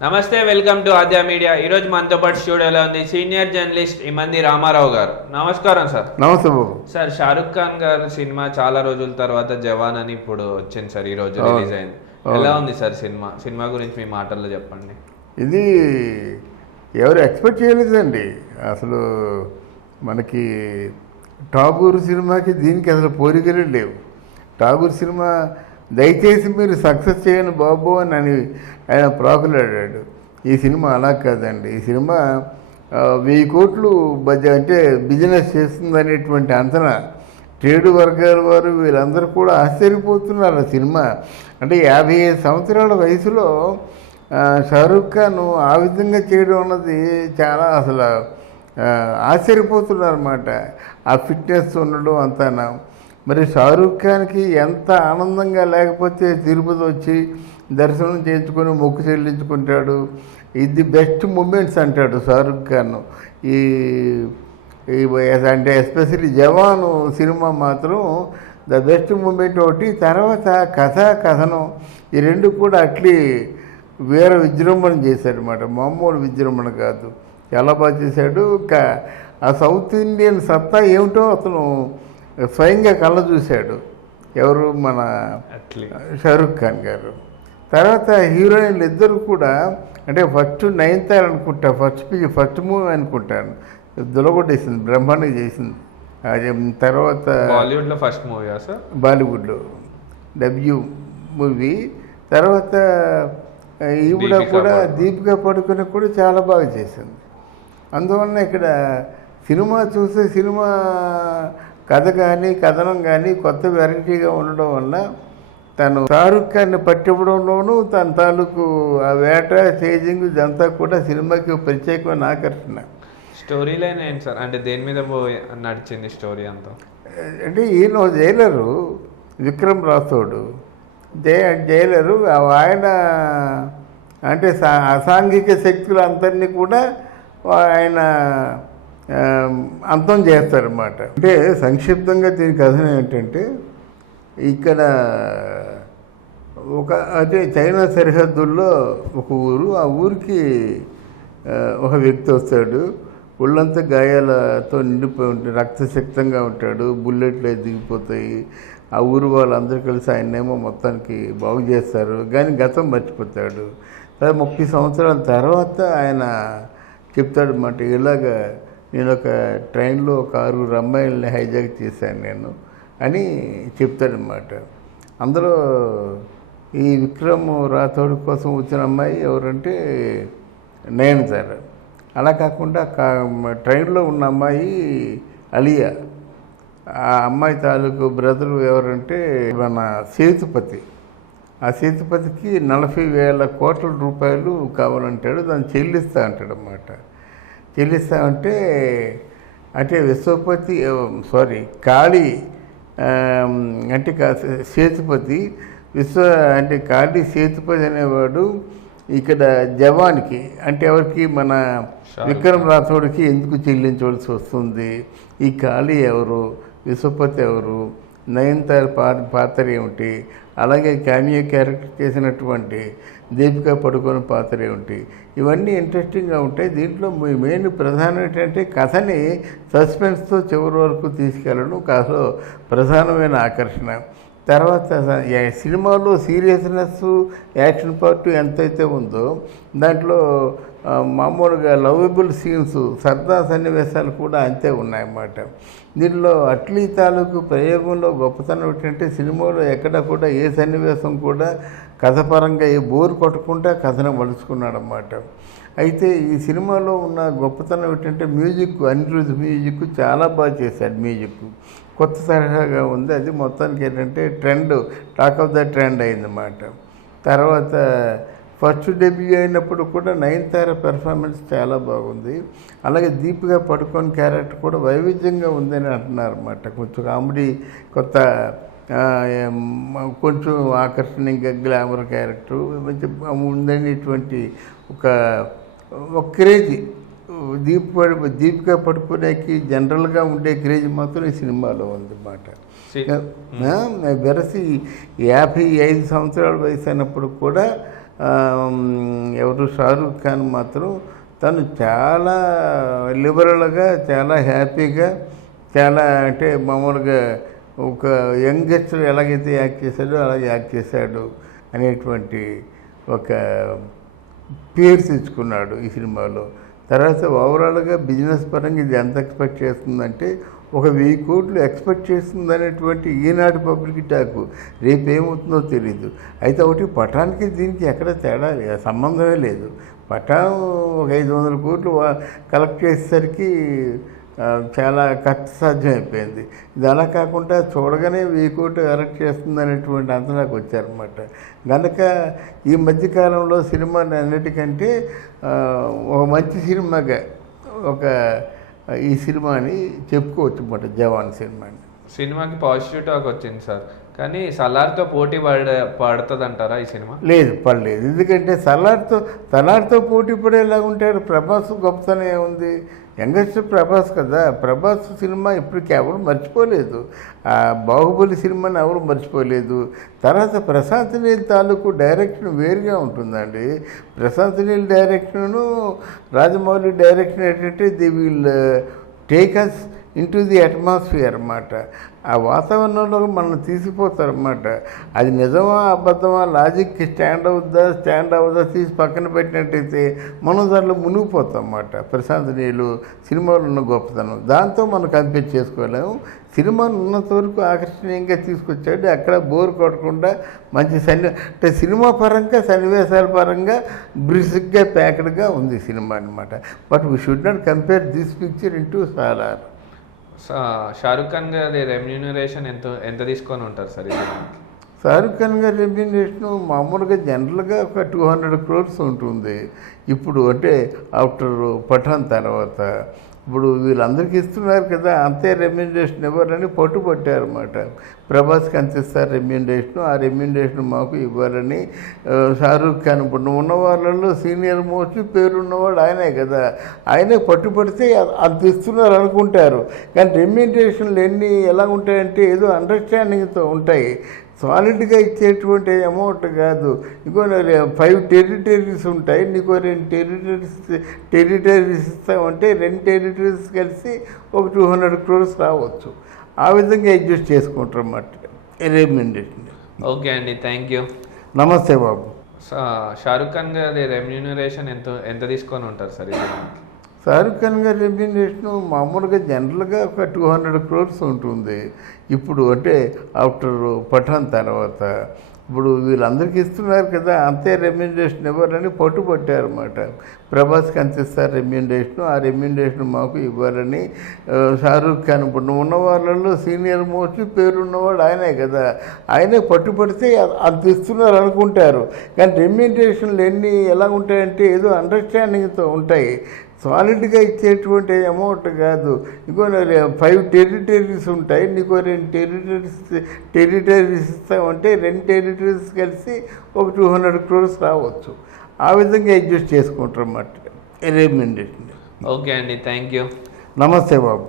నమస్తే, welcome to Aadya media. ఈరోజు మనతో పాటు స్టూడియోలో ఉంది సీనియర్ జర్నలిస్ట్ ఇమంది రామారావు గారు. నమస్కారం సార్. నమస్తే బాబు. సార్, షారుఖ్ ఖాన్ గారు సినిమా చాలా రోజుల తర్వాత జవాన్ అని ఇప్పుడు వచ్చింది సార్, ఈ రోజు రిలీజ్ అయింది. ఎలా ఉంది సార్ సినిమా గురించి మీ మాటల్లో చెప్పండి. ఇది ఎవరు ఎక్స్పెక్ట్ చేయలేదండి అసలు. మనకి ఠాగూర్ సినిమాకి దీనికి అసలు పోలికలే లేవు. ఠాగూర్ సినిమా దయచేసి మీరు సక్సెస్ చేయని బాబు అని ఆయన ప్రాకులాడాడు. ఈ సినిమా అలా కాదండి. ఈ సినిమా 1000 కోట్లు అంటే బిజినెస్ చేస్తుందనేటువంటి అంచనా ట్రేడ్ వర్గాల వారు వీళ్ళందరూ కూడా ఆశ్చర్యపోతున్నారు. ఆ సినిమా అంటే 55 సంవత్సరాల వయసులో షారూఖ్ ఖాన్ ఆ విధంగా చేయడం అన్నది చాలా అసలు ఆశ్చర్యపోతున్నారు అన్నమాట. ఆ ఫిట్నెస్ ఉండడం అంతానా. మరి షారూఖ్ ఖాన్కి ఎంత ఆనందంగా లేకపోతే తిరుపతి వచ్చి దర్శనం చేయించుకొని మొక్కు చెల్లించుకుంటాడు. ఇది బెస్ట్ మూమెంట్స్ అంటాడు షారూఖ్ ఖాన్. ఈ అంటే ఎస్పెషల్లీ జవాను సినిమా మాత్రం ద బెస్ట్ మూమెంట్ ఒకటి. తర్వాత కథనం ఈ రెండు కూడా అట్లీ వేరే విజృంభణ చేశాడు అన్నమాట. మామూలు విజృంభణ కాదు, చాలా బాగా చేశాడు. ఆ సౌత్ ఇండియన్ సత్తా ఏమిటో అతను స్వయంగా కళ్ళ చూశాడు. ఎవరు? మన షారూఖ్ ఖాన్ గారు. తర్వాత హీరోయిన్లు ఇద్దరు కూడా అంటే ఫస్ట్ నయనతార అనుకుంటా, ఫస్ట్ మూవీ అనుకుంటాను, దులగొట్టేసింది, బ్రహ్మాండంగా చేసింది. తర్వాత బాలీవుడ్లో ఫస్ట్ మూవీ సార్, బాలీవుడ్లో డెబ్యూ మూవీ. తర్వాత ఈవిడ కూడా దీపికా పడుకుని కూడా చాలా బాగా చేసింది. అందువలన ఇక్కడ సినిమా చూస్తే సినిమా కథ కానీ కథనం కానీ కొత్త వెరైటీగా ఉండడం వల్ల తను షారూఖ్ ఖాన్ని పట్టివ్వడంలోనూ తన తాలూకు ఆ వేట చేజింగ్ ఇదంతా కూడా సినిమాకి ప్రత్యేకమైన ఆకర్షణ. స్టోరీ లైన్ ఏంటి సార్? అంటే దేని మీద నడిచింది స్టోరీ అంతా? అంటే ఈయన జైలరు, విక్రమ్ రాథోడు జైలరు. ఆయన అంటే అసాంఘిక శక్తులు అందరినీ కూడా ఆయన అంతం చేస్తారన్నమాట. అంటే సంక్షిప్తంగా దీని కథనం ఏంటంటే, ఇక్కడ అంటే చైనా సరిహద్దుల్లో ఒక ఊరు, ఆ ఊరికి ఒక వ్యక్తి వస్తాడు. ఒళ్ళంతా గాయాలతో నిండిపోయి ఉంటాడు, రక్తశక్తంగా ఉంటాడు, బుల్లెట్లు దిగిపోతాయి. ఆ ఊరు వాళ్ళందరూ కలిసి ఆయన్నేమో మొత్తానికి బాగు చేస్తారు, కానీ గతం మర్చిపోతాడు. 30 సంవత్సరాల తర్వాత ఆయన చెప్తాడన్నమాట, ఇలాగా నేను ఒక ట్రైన్లో ఒక 6 అమ్మాయిల్ని హైజాక్ చేశాను నేను అని చెప్తాడనమాట. అందులో ఈ విక్రమ్ రాథోడ్ కోసం వచ్చిన అమ్మాయి ఎవరంటే నయనతార. అలా కాకుండా ట్రైన్లో ఉన్న అమ్మాయి అలియా. ఆ అమ్మాయి తాలూకు బ్రదరు ఎవరంటే మన సేతుపతి. ఆ సేతుపతికి 40,000 కోట్ల రూపాయలు కావాలంటాడు, దాన్ని చెల్లిస్తా అంటాడన్నమాట. చెల్లిస్తామంటే అంటే కాళీ అంటే సేతుపతి అంటే కాళీ సేతుపతి అనేవాడు ఇక్కడ జవాన్కి అంటే ఎవరికి, మన విక్రమ్ రాథోడ్కి ఎందుకు చెల్లించవలసి వస్తుంది? ఈ కాళీ ఎవరు, విశ్వపతి ఎవరు, నయనతార పాత్ర ఏమిటి, అలాగే క్యామియో క్యారెక్టర్ చేసినటువంటి దీపికా పడుకోని పాత్ర ఏమిటి, ఇవన్నీ ఇంట్రెస్టింగ్గా ఉంటాయి. దీంట్లో మెయిన్ ప్రధానం ఏంటంటే కథని సస్పెన్స్తో చివరి వరకు తీసుకెళ్ళడం కథలో ప్రధానమైన ఆకర్షణ. తర్వాత సినిమాలో సీరియస్నెస్, యాక్షన్ పార్ట్ ఎంతైతే ఉందో దాంట్లో మామూలుగా లవబుల్ సీన్స్, సరదా సన్నివేశాలు కూడా అంతే ఉన్నాయన్నమాట. దీనిలో అట్లీ తాలూకు ప్రయోగంలో గొప్పతనం ఏంటంటే సినిమాలో ఎక్కడ కూడా ఏ సన్నివేశం కూడా కథపరంగా ఏ బోరు కొట్టకుండా కథను మలుచుకున్నాడన్నమాట. అయితే ఈ సినిమాలో ఉన్న గొప్పతనం ఏంటంటే మ్యూజిక్, అనిరుద్ధ్ మ్యూజిక్ చాలా బాగా చేశాడు. మ్యూజిక్ కొత్త తరహాగా ఉంది. అది మొత్తానికి ఏంటంటే టాక్ ఆఫ్ ద ట్రెండ్ అయిందన్నమాట. తర్వాత ఫస్ట్ డెబ్యూ అయినప్పుడు కూడా నయనతార పెర్ఫార్మెన్స్ చాలా బాగుంది. అలాగే దీపికా పడుకోని క్యారెక్టర్ కూడా వైవిధ్యంగా ఉందని అంటున్నారు అన్నమాట. కొంచెం కామెడీ, కొత్త కొంచెం ఆకర్షణీయంగా గ్లామర్ క్యారెక్టర్ ఉందనేటువంటి ఒక క్రేజీ దీపికా పడుకోనేకి జనరల్గా ఉండే క్రేజ్ మాత్రం ఈ సినిమాలో ఉందన్నమాట. వెరసి 55 సంవత్సరాల వయసు అయినప్పుడు కూడా ఎవరు షారూఖ్ ఖాన్ మాత్రం తను చాలా లిబరల్గా, చాలా హ్యాపీగా, చాలా అంటే మామూలుగా ఒక యంగెస్టర్ ఎలాగైతే యాక్ట్ చేశాడో అలాగే యాక్ట్ చేశాడు అనేటువంటి ఒక పేరు తెచ్చుకున్నాడు ఈ సినిమాలో. తర్వాత ఓవరాల్గా బిజినెస్ పరంగా ఇది ఎంత ఎక్స్పెక్ట్ చేస్తుందంటే 1,000 కోట్లు ఎక్స్పెక్ట్ చేస్తుంది అనేటువంటి ఈనాటి పబ్లిక్ టాకు. రేపు ఏమవుతుందో తెలీదు. అయితే ఒకటి పఠాన్కి దీనికి ఎక్కడ తేడా సంబంధమే లేదు. పఠాన్ ఒక 500 కోట్లు కలెక్ట్ చేసేసరికి చాలా కష్టసాధ్యమైపోయింది. ఇది అలా కాకుండా చూడగానే 1000 కోట్లు కలెక్ట్ చేస్తుంది అనేటువంటి అంచనాకు వచ్చారనమాట. కనుక ఈ మధ్యకాలంలో సినిమాని అన్నిటికంటే ఒక మంచి సినిమాగా ఒక ఈ సినిమాని చెప్పుకోవచ్చు అన్నమాట, జవాన్ సినిమాని. సినిమాకి పాజిటివ్ టాక్ వచ్చింది సార్, కానీ సలార్తో పోటీ పడుతుంది అంటారా ఈ సినిమా? లేదు, పడలేదు. ఎందుకంటే సలార్తో పోటీ పడేలాగా ఉంటారు. ప్రభాస్ గొప్పతనం ఏముంది? యంగస్టర్ ప్రభాస్ కదా. ప్రభాస్ సినిమా ఇప్పటికి ఎవరు మర్చిపోలేదు. ఆ బాహుబలి సినిమాని ఎవరు మర్చిపోలేదు. తర్వాత ప్రశాంత్ నీల్ తాలూకు డైరెక్షన్ వేరుగా ఉంటుందండి. ప్రశాంత్ నీల్ డైరెక్షను, రాజమౌళి డైరెక్షన్ ఏంటంటే they will take us into the atmosphere అన్నమాట. ఆ వాతావరణంలో మనం తీసిపోతారన్నమాట. అది నిజమా అబద్ధమా, లాజిక్కి స్టాండ్ అవుద్దా తీసి పక్కన పెట్టినట్టయితే మనం దాంట్లో మునిగిపోతాం అన్నమాట. ప్రశాంత్ నీళ్ళు సినిమాలో ఉన్న గొప్పతనం దాంతో మనం కంపేర్ చేసుకోలేము. సినిమాను ఉన్నంత వరకు ఆకర్షణీయంగా తీసుకొచ్చాడు. అక్కడ బోర్ కొట్టకుండా మంచి అంటే సినిమా పరంగా, సన్నివేశాల పరంగా బ్రిస్క్గా ప్యాక్డ్గా ఉంది సినిమా అనమాట. But we should not compare this picture into Salaar. Shahrukh Khan గారి రెమ్యూనరేషన్ ఎంత తీసుకొని ఉంటారు సార్ ఈ సినిమాకి? షారుఖ్ ఖాన్ గారి రెమ్యూనరేషన్ మామూలుగా జనరల్గా ఒక 200 crores ఉంటుంది. ఇప్పుడు అంటే ఆఫ్టర్ పఠాన్ తర్వాత ఇప్పుడు వీళ్ళందరికీ ఇస్తున్నారు కదా, అంతే రెమ్యూనరేషన్ ఇవ్వాలని పట్టుబట్టారన్నమాట. ప్రభాస్కి అంత ఇస్తారు రెమ్యూనరేషన్, ఆ రెమ్యూనరేషన్ మాకు ఇవ్వాలని షారూఖ్ ఖాన్ ఇప్పుడు ఉన్న వాళ్ళల్లో సీనియర్ మోస్ట్ పేరున్నవాడు ఆయనే కదా. ఆయనే పట్టుబడితే అంత ఇస్తున్నారు అనుకుంటారు. కానీ రెమ్యూనరేషన్లు ఎలా ఉంటాయంటే ఏదో అండర్స్టాండింగ్తో ఉంటాయి. సాలిడ్గా ఇచ్చేటువంటి అమౌంట్ కాదు. ఇంకో 5 టెరిటరీస్ ఉంటాయి, నీకు 2 టెరిటరీస్ ఇస్తామంటే 2 టెరిటరీస్ కలిసి ఒక 200 crores రావచ్చు. ఆ విధంగా అడ్జస్ట్ చేసుకుంటారు అన్నమాట రెమ్యూనరేషన్. ఓకే అండి, థ్యాంక్ యూ. నమస్తే బాబు. షారుఖ్ ఖాన్ గారి రెమ్యూనరేషన్ ఎంత తీసుకొని ఉంటారు సార్ ఈ సినిమాకి? షారుఖ్ ఖాన్ గారి రెమ్యూనరేషన్ మామూలుగా జనరల్గా ఒక 200 crores ఉంటుంది. ఇప్పుడు అంటే ఆఫ్టర్ పఠాన్ తర్వాత ఇప్పుడు వీళ్ళందరికీ ఇస్తున్నారు కదా, అంతే రెమ్యూనరేషన్ ఇవ్వాలని పట్టుబట్టారన్నమాట. ప్రభాస్కి అంత ఇస్తారు రెమ్యూనరేషన్, ఆ రెమ్యూనరేషన్ మాకు ఇవ్వాలని షారూఖ్ ఖాన్ ఇప్పుడు ఉన్న వాళ్ళల్లో సీనియర్ మోస్ట్ పేరున్నవాడు ఆయనే కదా. ఆయనే పట్టుబడితే అంత ఇస్తున్నారు అనుకుంటారు. కానీ రెమ్యూనరేషన్లు ఎలా ఉంటాయంటే ఏదో అండర్స్టాండింగ్తో ఉంటాయి. సాలిడ్గా ఇచ్చేటువంటి అమౌంట్ కాదు. ఇంకో 5 టెరిటరీస్ ఉంటాయి, నీకు 2 టెరిటరీస్ ఇస్తామంటే 2 టెరిటరీస్ కలిసి ఒక 200 crores రావచ్చు. ఆ విధంగా అడ్జస్ట్ చేసుకుంటారు అన్నమాట రెమ్యూనరేషన్. ఓకే అండి, థ్యాంక్ యూ. నమస్తే బాబు.